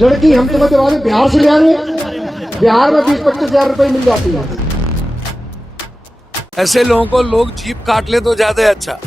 लड़की हम समझते वाले बिहार से ले आ रहे हैं, बिहार में 20-25 हजार रुपए मिल जाती है। ऐसे लोगों को लोग जीप काट ले तो ज्यादा अच्छा।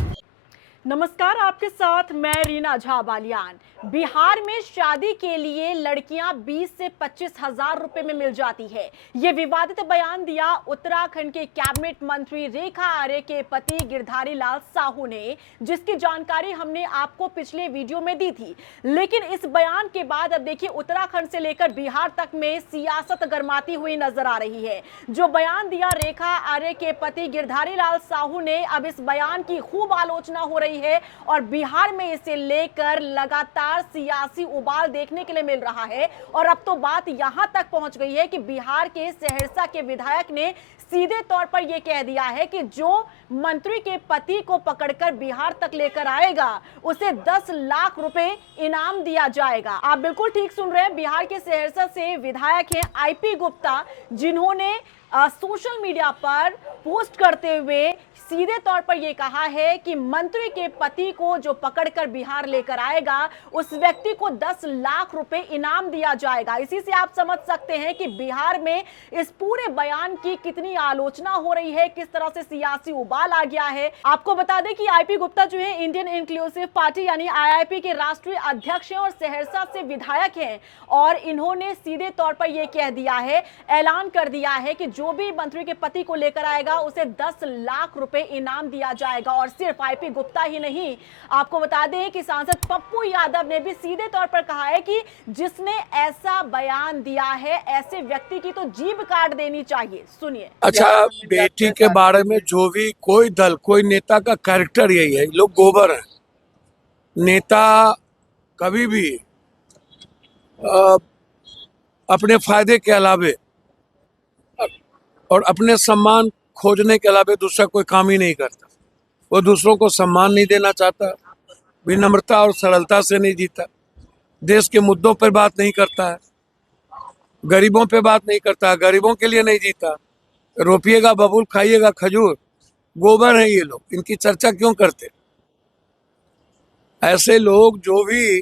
नमस्कार, आपके साथ मैं रीना झा बालियान। बिहार में शादी के लिए लड़कियां 20 से 25 हजार रुपए में मिल जाती है। ये विवादित बयान दिया उत्तराखंड के कैबिनेट मंत्री रेखा आर्य के पति गिरधारी लाल साहू ने, जिसकी जानकारी हमने आपको पिछले वीडियो में दी थी। लेकिन इस बयान के बाद अब देखिए उत्तराखंड से लेकर बिहार तक में सियासत गरमाती हुई नजर आ रही है। जो बयान दिया रेखा आर्य के पति गिरधारी लाल साहू ने, अब इस बयान की खूब आलोचना हो रही है और बिहार में इसे लेकर लगातार सियासी उबाल देखने के लिए मिल रहा है। और अब तो बात यहां तक पहुंच गई है कि बिहार के सहरसा के विधायक ने सीधे तौर पर यह कह दिया है कि जो मंत्री के पति को पकड़कर बिहार तक लेकर आएगा उसे 10 लाख रुपए इनाम दिया जाएगा। आप बिल्कुल ठीक सुन रहे हैं, बिहार के सहरसा से विधायक हैं आईपी गुप्ता, जिन्होंने सोशल मीडिया पर पोस्ट करते हुए सीधे तौर पर यह कहा है कि मंत्री के पति को जो पकड़कर बिहार लेकर आएगा उस व्यक्ति को 10 लाख रुपए इनाम दिया जाएगा। इसी से आप समझ सकते हैं कि बिहार में इस पूरे बयान की कितनी आलोचना हो रही है, किस तरह से सियासी उबाल आ गया है। आपको बता दें कि आईपी गुप्ता जो है इंडियन इंक्लूसिव पार्टी यानी आईआईपी के राष्ट्रीय अध्यक्ष हैं और सहरसा से विधायक हैं। और इन्होंने सीधे तौर पर यह कह दिया है, ऐलान कर दिया है कि जो भी मंत्री के पति को लेकर आएगा उसे 10 लाख रुपए इनाम दिया जाएगा। और सिर्फ आईपी गुप्ता ही नहीं, आपको बता दें कि सांसद पप्पू यादव ने भी सीधे तौर पर कहा है कि जिसने ऐसा बयान दिया है ऐसे व्यक्ति की तो जीभ काट देनी चाहिए। सुनिए। अच्छा, बेटी के बारे में जो भी कोई दल कोई नेता का कैरेक्टर यही है, लोग गोबर हैं। नेता कभी भी अपने फायदे के अलावे और अपने सम्मान खोजने के अलावा दूसरा कोई काम ही नहीं करता। वो दूसरों को सम्मान नहीं देना चाहता, विनम्रता और सरलता से नहीं जीता, देश के मुद्दों पर बात नहीं करता है, गरीबों पे बात नहीं करता, गरीबों के लिए नहीं जीता। रोपिएगा बबूल, खाइएगा खजूर। गोबर हैं ये लोग, इनकी चर्चा क्यों करते? ऐसे लोग जो भी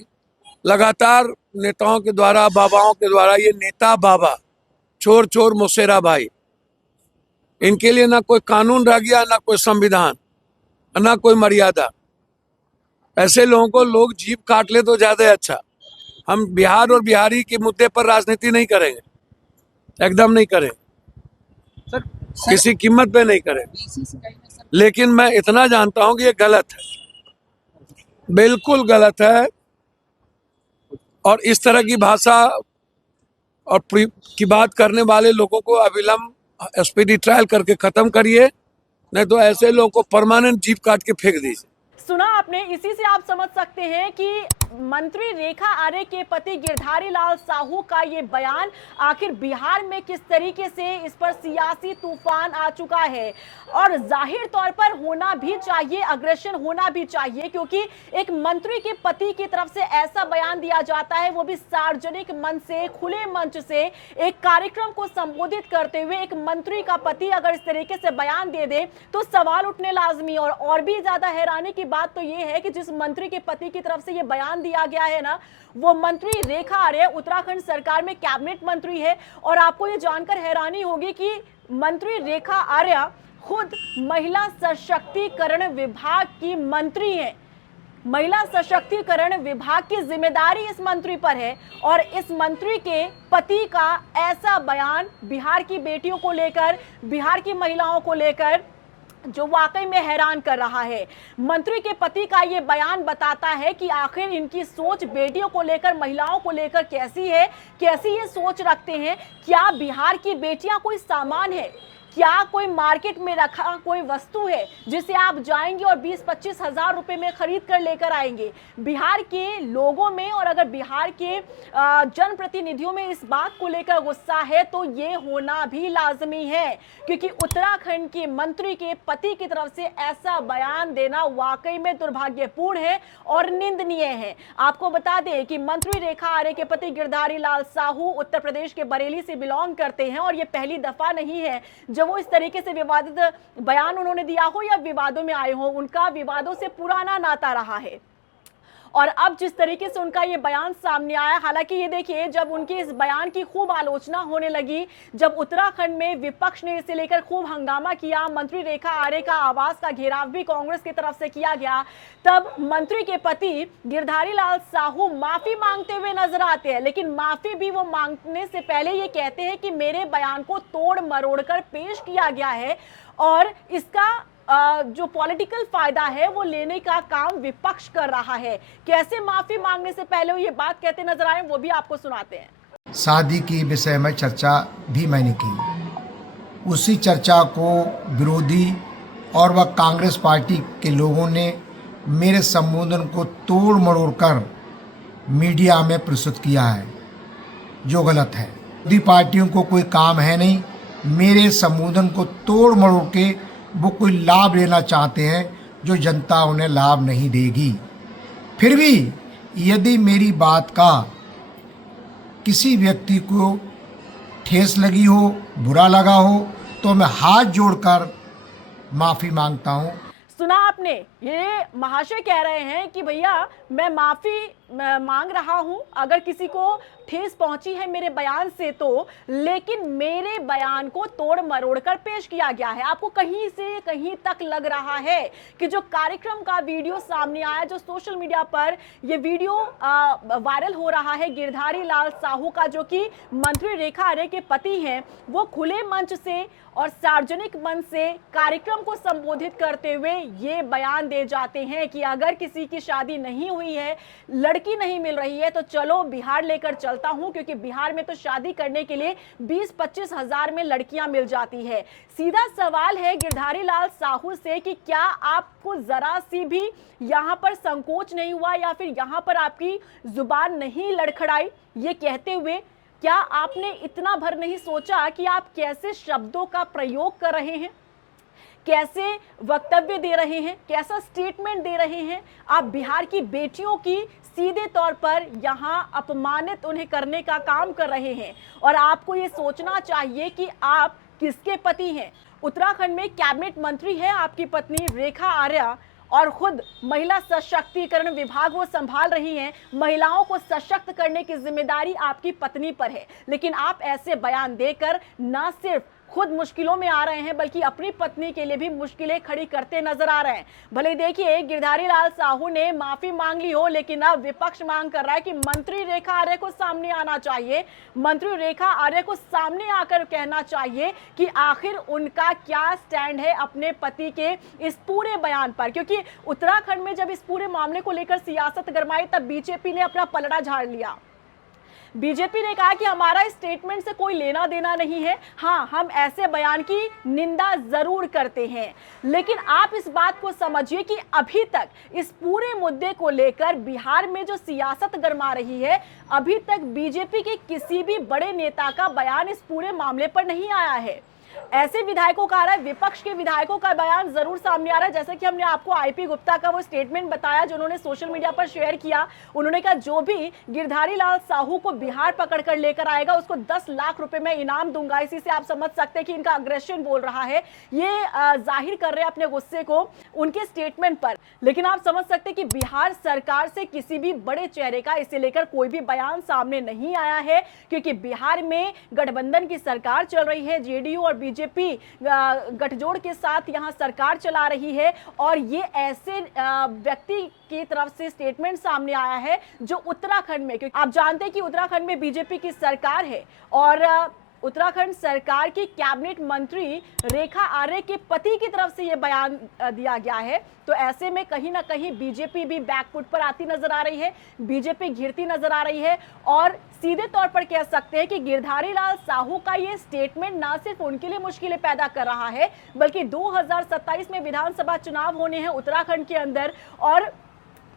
लगातार नेताओं के द्वारा, बाबाओं के द्वारा, ये नेता बाबा, चोर चोर मुसेरा भाई, इनके लिए ना कोई कानून रह गया, ना कोई संविधान, ना कोई मर्यादा। ऐसे लोगों को लोग जीभ काट ले तो ज्यादा अच्छा। हम बिहार और बिहारी के मुद्दे पर राजनीति नहीं करेंगे, एकदम नहीं करेंगे, किसी कीमत पे नहीं करेंगे। लेकिन मैं इतना जानता हूं कि ये गलत है, बिल्कुल गलत है। और इस तरह की भाषा और की बात करने वाले लोगों को अविलंब स्पीडी ट्रायल करके खत्म करिए, नहीं तो ऐसे लोगों को परमानेंट जीप काट के फेंक दीजिए। सुना आपने। इसी से आप समझ सकते हैं कि मंत्री रेखा आर्य के पति गिरधारी लाल साहू का ये बयान आखिर बिहार में किस तरीके से इस पर सियासी तूफान आ चुका है। और जाहिर तौर पर होना भी चाहिए, अग्रेशन होना भी चाहिए, क्योंकि एक मंत्री के पति की तरफ से ऐसा बयान दिया जाता है, वो भी सार्वजनिक मंच से, खुले मंच से एक कार्यक्रम को संबोधित करते हुए एक मंत्री का पति अगर इस तरीके से बयान दे दे तो सवाल उठने लाजमी। और भी ज्यादा हैरानी की बात तो ये है कि जिस मंत्री के पति की तरफ से ये बयान दिया गया है ना, वो मंत्री रेखा आर्य उत्तराखंड सरकार में कैबिनेट मंत्री है। और आपको ये जानकर हैरानी होगी कि मंत्री रेखा आर्य खुद महिला सशक्तिकरण विभाग की मंत्री हैं। महिला सशक्तिकरण विभाग की जिम्मेदारी इस मंत्री पर है और इस मंत्री के पति का ऐसा बयान बिहार की बेटियों को लेकर, बिहार की महिलाओं को लेकर, जो वाकई में हैरान कर रहा है। मंत्री के पति का ये बयान बताता है कि आखिर इनकी सोच बेटियों को लेकर, महिलाओं को लेकर कैसी है, कैसी ये सोच रखते हैं। क्या बिहार की बेटियां कोई सामान है? क्या कोई मार्केट में रखा कोई वस्तु है जिसे आप जाएंगे और 20-25 हजार रुपए में खरीद कर लेकर आएंगे? बिहार के लोगों में और अगर बिहार के जनप्रतिनिधियों में इस बात को लेकर गुस्सा है तो ये होना भी लाजमी है, क्योंकि उत्तराखंड के मंत्री के पति की तरफ से ऐसा बयान देना वाकई में दुर्भाग्यपूर्ण है और निंदनीय है। आपको बता दें कि मंत्री रेखा आर्य के पति गिरधारी लाल साहू उत्तर प्रदेश के बरेली से बिलोंग करते हैं और ये पहली दफा नहीं है जब वो इस तरीके से विवादित बयान उन्होंने दिया हो या विवादों में आए हो। उनका विवादों से पुराना नाता रहा है। और अब जिस तरीके से उनका ये बयान सामने आया, हालांकि ये देखिए जब उनके इस बयान की खूब आलोचना होने लगी, जब उत्तराखंड में विपक्ष ने इसे लेकर खूब हंगामा किया, मंत्री रेखा आर्य का आवास का घेराव भी कांग्रेस की तरफ से किया गया, तब मंत्री के पति गिरधारी लाल साहू माफी मांगते हुए नजर आते हैं। लेकिन माफी भी वो मांगने से पहले ये कहते हैं कि मेरे बयान को तोड़ मरोड़ कर पेश किया गया है और इसका जो पॉलिटिकल फायदा है वो लेने का काम विपक्ष कर रहा है। कैसे माफी मांगने से पहले वो ये बात कहते नजर आए, वो भी आपको सुनाते हैं। शादी के विषय में चर्चा भी मैंने की। उसी चर्चा को विरोधी और वह कांग्रेस पार्टी के लोगों ने मेरे संबोधन को तोड़ मरोड़ कर मीडिया में प्रस्तुत किया है, जो गलत है। विरोधी पार्टियों को कोई काम है नहीं, मेरे संबोधन को तोड़ मरोड़ के वो कोई लाभ लेना चाहते हैं जो जनता उन्हें लाभ नहीं देगी। फिर भी यदि मेरी बात का किसी व्यक्ति को ठेस लगी हो, बुरा लगा हो, तो मैं हाथ जोड़कर माफ़ी मांगता हूँ। सुना आपने, ये महाशय कह रहे हैं कि भैया मैं माफी मांग रहा हूं अगर किसी को ठेस पहुंची है मेरे बयान से तो, लेकिन मेरे बयान को तोड़ मरोड़ कर पेश किया गया है। आपको कहीं से कहीं तक लग रहा है कि जो कार्यक्रम का वीडियो सामने आया, जो सोशल मीडिया पर ये वीडियो वायरल हो रहा है गिरधारी लाल साहू का, जो कि मंत्री रेखा आर्य के पति हैं, वो खुले मंच से और सार्वजनिक मंच से कार्यक्रम को संबोधित करते हुए ये बयान दे जाते हैं कि अगर किसी की शादी नहीं हुई है, लड़की नहीं मिल रही है, तो चलो बिहार लेकर चलता हूं, क्योंकि बिहार में तो शादी करने के लिए 20-25 हजार में लड़कियां मिल जाती है। सीधा सवाल है गिरधारी लाल साहू से कि क्या आपको जरा सी भी यहां पर संकोच नहीं हुआ या फिर यहां पर आपकी जुबान नहीं लड़खड़ाई ये कहते हुए? क्या आपने इतना भर नहीं सोचा कि आप कैसे शब्दों का प्रयोग कर रहे हैं, कैसे वक्तव्य दे रहे हैं, कैसा स्टेटमेंट दे रहे हैं? आप बिहार की बेटियों की सीधे तौर पर यहां अपमानित उन्हें करने का काम कर रहे हैं। और आपको ये सोचना चाहिए कि आप किसके पति हैं। उत्तराखंड में कैबिनेट मंत्री है आपकी पत्नी रेखा आर्य और खुद महिला सशक्तिकरण विभाग वो संभाल रही हैं। महिलाओं को सशक्त करने की जिम्मेदारी आपकी पत्नी पर है, लेकिन आप ऐसे बयान देकर न सिर्फ खुद मुश्किलों में आ रहे हैं बल्कि अपनी पत्नी के लिए भी मुश्किलें खड़ी करते नजर आ रहे हैं। भले देखिए गिरधारी लाल साहू ने माफी मांग ली हो, लेकिन अब विपक्ष मांग कर रहा है कि मंत्री रेखा आर्य को सामने आना चाहिए, मंत्री रेखा आर्य को सामने आकर कहना चाहिए कि आखिर उनका क्या स्टैंड है अपने पति के इस पूरे बयान पर। क्योंकि उत्तराखंड में जब इस पूरे मामले को लेकर सियासत गरमाई, तब बीजेपी ने अपना पलड़ा झाड़ लिया। बीजेपी ने कहा कि हमारा इस स्टेटमेंट से कोई लेना देना नहीं है, हाँ हम ऐसे बयान की निंदा जरूर करते हैं। लेकिन आप इस बात को समझिए कि अभी तक इस पूरे मुद्दे को लेकर बिहार में जो सियासत गरमा रही है, अभी तक बीजेपी के किसी भी बड़े नेता का बयान इस पूरे मामले पर नहीं आया है। ऐसे विधायकों का आ रहा है, विपक्ष के विधायकों का बयान जरूर सामने आ रहा है। जैसे कि हमने आपको आईपी गुप्ता का वो स्टेटमेंट बताया जो उन्होंने सोशल मीडिया पर शेयर किया। उन्होंने कहा जो भी गिरधारी लाल साहू को बिहार पकड़ कर लेकर आएगा उसको 10 लाख रुपए में इनाम दूंगा। इसी से आप समझ सकते हैं कि इनका अग्रेशन बोल रहा है, ये जाहिर कर रहे हैं अपने गुस्से को उनके स्टेटमेंट पर। लेकिन आप समझ सकते हैं कि बिहार सरकार से किसी भी बड़े चेहरे का इसे लेकर कोई भी बयान सामने नहीं आया है, क्योंकि बिहार में गठबंधन की सरकार चल रही है, जेडीयू और बीजेपी गठजोड़ के साथ यहां सरकार चला रही है। और ये ऐसे व्यक्ति की तरफ से स्टेटमेंट सामने आया है जो उत्तराखंड में, क्योंकि आप जानते हैं कि उत्तराखंड में बीजेपी की सरकार है और उत्तराखंड सरकार की कैबिनेट मंत्री रेखा आर्य के पति की तरफ से यह बयान दिया गया है। तो ऐसे में कहीं ना कहीं बीजेपी भी बैकफुट पर आती नजर आ रही है, बीजेपी घिरती नजर आ रही है। और सीधे तौर पर कह सकते हैं कि गिरधारी लाल साहू का ये स्टेटमेंट ना सिर्फ उनके लिए मुश्किलें पैदा कर रहा है, बल्कि 2027 में विधानसभा चुनाव होने हैं उत्तराखंड के अंदर। और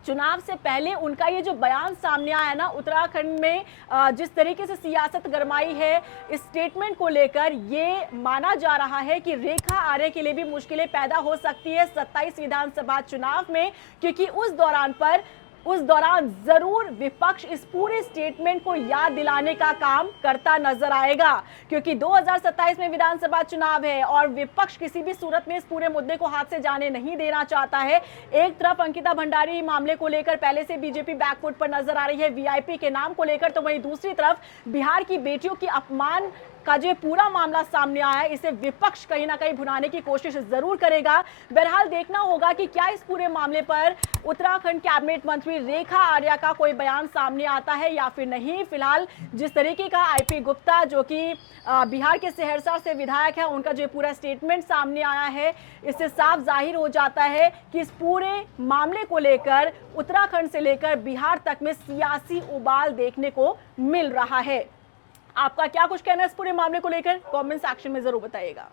चुनाव से पहले उनका ये जो बयान सामने आया ना, उत्तराखंड में जिस तरीके से सियासत गरमाई है इस स्टेटमेंट को लेकर, ये माना जा रहा है कि रेखा आर्य के लिए भी मुश्किलें पैदा हो सकती है 27 विधानसभा चुनाव में, क्योंकि उस दौरान पर उस दौरान जरूर विपक्ष इस पूरे स्टेटमेंट को याद दिलाने का काम करता नजर आएगा, क्योंकि 2027 में विधानसभा चुनाव है और विपक्ष किसी भी सूरत में इस पूरे मुद्दे को हाथ से जाने नहीं देना चाहता है। एक तरफ अंकिता भंडारी मामले को लेकर पहले से बीजेपी बैकफुट पर नजर आ रही है वीआईपी के नाम को लेकर, तो वहीं दूसरी तरफ बिहार की बेटियों की अपमान का जो पूरा मामला सामने आया है, इसे विपक्ष कहीं ना कहीं भुनाने की कोशिश जरूर करेगा। बहरहाल देखना होगा कि क्या इस पूरे मामले पर उत्तराखंड कैबिनेट मंत्री रेखा आर्या का कोई बयान सामने आता है या फिर नहीं। फिलहाल जिस तरीके का आईपी गुप्ता जो कि बिहार के सहरसा से विधायक है, उनका जो पूरा स्टेटमेंट सामने आया है, इससे साफ जाहिर हो जाता है कि इस पूरे मामले को लेकर उत्तराखंड से लेकर बिहार तक में सियासी उबाल देखने को मिल रहा है। आपका क्या कुछ कहना है इस पूरे मामले को लेकर, कमेंट सेक्शन में जरूर बताइएगा।